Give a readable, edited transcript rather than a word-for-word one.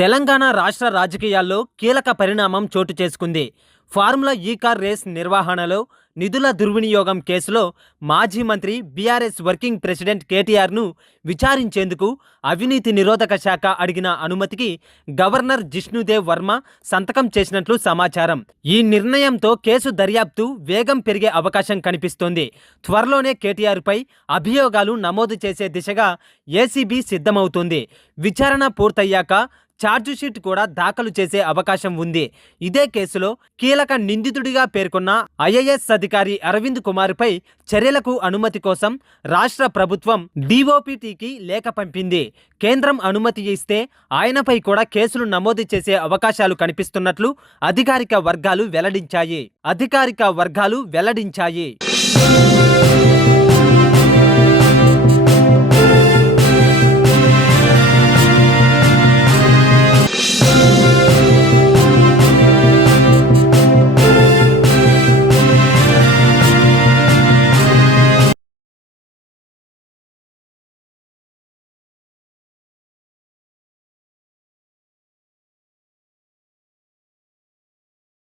తెలంగాణ రాష్ట్ర రాజకీయాల్లో కీలక పరిణామం చోటు చేసుకుంది. ఫార్ములా ఈ కార్ రేస్ నిర్వహణలో నిధుల దుర్వినియోగం కేసులో మాజీ మంత్రి బీఆర్ఎస్ వర్కింగ్ ప్రెసిడెంట్ కేటీఆర్ను విచారించేందుకు అవినీతి నిరోధక శాఖ అడిగిన అనుమతికి గవర్నర్ జిష్ణుదేవ్ వర్మ సంతకం చేసినట్లు సమాచారం. ఈ నిర్ణయంతో కేసు దర్యాప్తు వేగం పెరిగే అవకాశం కనిపిస్తోంది. త్వరలోనే కేటీఆర్పై అభియోగాలు నమోదు చేసే దిశగా ఏసీబీ సిద్ధమవుతోంది. విచారణ పూర్తయ్యాక ఛార్జిషీట్ కూడా దాఖలు చేసే అవకాశం ఉంది. ఇదే కేసులో కీలక నిందితుడిగా పేర్కొన్న ఐఏఎస్ అధికారి అరవింద్ కుమార్పై చర్యలకు అనుమతి కోసం రాష్ట్ర ప్రభుత్వం డీఓపీటీకి లేఖ పంపింది. కేంద్రం అనుమతి ఇస్తే ఆయనపై కూడా కేసులు నమోదు చేసే అవకాశాలు కనిపిస్తున్నట్లు అధికారిక వర్గాలు వెల్లడించాయి.